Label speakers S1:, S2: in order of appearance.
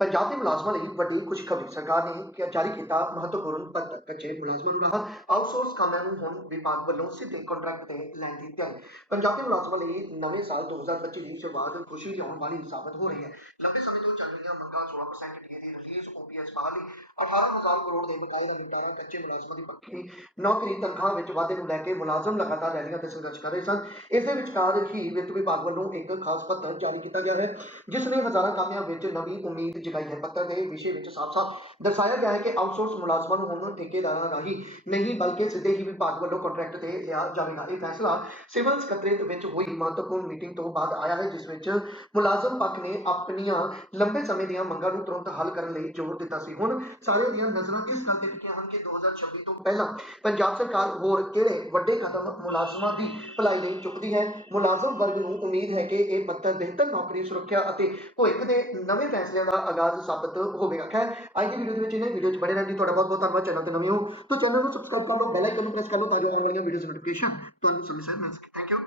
S1: ਪੰਜਾਬ ਦੇ ਮੁਲਾਜ਼ਮਾਂ ਲਈ ਵੱਡੀ ਖੁਸ਼ਖਬਰੀ ਸਰਕਾਰ ਨੇ ਜਾਰੀ ਕੀਤਾ ਮਹੱਤਵਪੂਰਨ ਪੱਤਰ ਕੱਚੇ ਮੁਲਾਜ਼ਮਾਂ ਨੂੰ ਰਾਹਤ ਆਊਟਸੋਰਸ ਕਾਮਿਆਂ ਨੂੰ ਹੁਣ ਵਿਭਾਗ ਵੱਲੋਂ ਸਿੱਧੇ ਕੰਟਰੈਕਟ ਤੇ ਲੈਣ ਦੀ ਤਿਆਰੀ। ਪੰਜਾਬ ਦੇ ਮੁਲਾਜ਼ਮਾਂ ਲਈ ਨਵੇਂ ਸਾਲ 2025 ਦੀ ਸ਼ੁਰੂਆਤ ਖੁਸ਼ੀ ਲਿਆਉਣ ਵਾਲੀ ਸਾਬਤ ਹੋ ਰਹੀ ਹੈ। ਲੰਬੇ ਸਮੇਂ ਤੋਂ ਚੱਲ ਰਹੀਆਂ ਮੰਗਾਂ 16% ਡੀਏ ਦੀ ਓਪੀਐਸ ਬਹਾਲੀ 18000 ਕਰੋੜ ਦੇ ਬਕਾਏ ਦਾ ਨਿਪਟਾਰਾ ਕੱਚੇ ਮੁਲਾਜ਼ਮਾਂ ਦੀ ਪੱਕੀ ਨੌਕਰੀ ਤਨਖਾਹ ਵਿੱਚ ਵਾਧੇ ਨੂੰ ਲੈ ਕੇ ਮੁਲਾਜ਼ਮ ਲਗਾਤਾਰ ਰੈਲੀਆਂ ਤੇ ਸੰਘਰਸ਼ ਕਰ ਰਹੇ ਸਨ। ਇਸ ਵਿਚਕਾਰ ਹੀ ਵਿੱਤ ਵਿਭਾਗ ਵੱਲੋਂ ਇੱਕ ਖਾਸ ਪੱਤਰ ਜਾਰੀ ਕੀਤਾ ਗਿਆ ਹੈ, ਜਿਸ ਨੇ ਹਜ਼ਾਰਾਂ ਕਾਮਿਆਂ ਵਿੱਚ ਨਵੀਂ ਉਮੀਦ ਜਗਾਈ ਹੈ। ਪੱਤਰ ਦੇ ਵਿਸ਼ੇ ਵਿੱਚ ਸਾਫ਼-ਸਾਫ਼ ਦਰਸਾਇਆ ਗਿਆ ਹੈ ਕਿ ਆਊਟਸੋਰਸ ਮੁਲਾਜ਼ਮਾਂ ਨੂੰ ਹੁਣ ਠੇਕੇਦਾਰਾਂ ਰਾਹੀਂ ਨਹੀਂ, ਬਲਕਿ ਸਿੱਧੇ ਹੀ ਵਿਭਾਗ ਵੱਲੋਂ ਕੰਟਰੈਕਟ ਤੇ ਲਿਆ ਜਾਵੇਗਾ। ਇਹ ਫੈਸਲਾ ਸਿਵਲ ਸਕੱਤਰੇਤ ਵਿੱਚ ਹੋਈ ਮਹੱਤਵਪੂਰਨ ਮੀਟਿੰਗ ਤੋਂ ਬਾਅਦ ਆਇਆ ਹੈ, ਜਿਸ ਵਿੱਚ ਮੁਲਾਜ਼ਮ ਪੱਖ ਨੇ ਆਪਣੀਆਂ ਲੰਬੇ ਸਮੇਂ ਦੀਆਂ ਮੰਗਾਂ ਨੂੰ ਤੁਰੰਤ ਹੱਲ ਕਰਨ ਲਈ ਜ਼ੋਰ ਦਿੱਤਾ ਸੀ। ਹੁਣ ਸਾਰਿਆਂ ਦੀਆਂ ਨਜ਼ਰਾਂ ਇਸ ਗੱਲ ਤੇ ਟਿਕੀਆਂ ਹਨ ਕਿ 2026 ਤੋਂ ਪਹਿਲਾਂ ਪੰਜਾਬ ਸਰਕਾਰ ਹੋਰ ਕਿਹੜੇ ਵੱਡੇ ਕਦਮ ਮੁਲਾਜ਼ਮਾਂ ਦੀ ਭਲਾਈ ਲਈ ਚੁੱਕਦੀ ਹੈ? ਮੁਲਾਜ਼ਮ ਵਰਗ ਨੂੰ ਉਮੀਦ ਹੈ ਕਿ ਇਹ ਪੱਤਰ ਬਿਹਤਰ ਨੌਕਰੀ, ਸੁਰੱਖਿਆ ਅਤੇ ਭਵਿੱਖ ਦੇ ਨਵੇਂ ਫੈਸਲਿਆਂ ਦਾ ਆਗਾਜ਼ ਸਾਬਤ ਹੋਵੇਗਾ। ਖੈਰ, ਅੱਜ ਦੀ ਵੀਡੀਓ ਦੇ ਵਿੱਚ ਇਹਨੇ ਵੀਡੀਓ 'ਚ ਬਣੇ ਰਹਿਣ ਦੀ ਤੁਹਾਡਾ ਬਹੁਤ ਬਹੁਤ ਧੰਨਵਾਦ। ਚੈਨਲ ਤੇ ਨਵੇਂ ਹੋ ਤਾਂ ਚੈਨਲ ਨੂੰ ਸਬਸਕ੍ਰਾਈਬ ਕਰ ਲਓ ਬੈਲ ਆਈਕਨ ਨੂੰ ਪ੍ਰੈਸ ਕਰ ਲਓ ਤਾਂ ਜੋ ਆਉਣ ਵਾਲੀਆਂ ਵੀਡੀਓਜ਼ ਨੋਟੀਫਿਕੇਸ਼ਨ ਤੁਹਾਨੂੰ ਸਮੇਂ ਸਿਰ ਮਿਲ ਸਕੇ। Thank you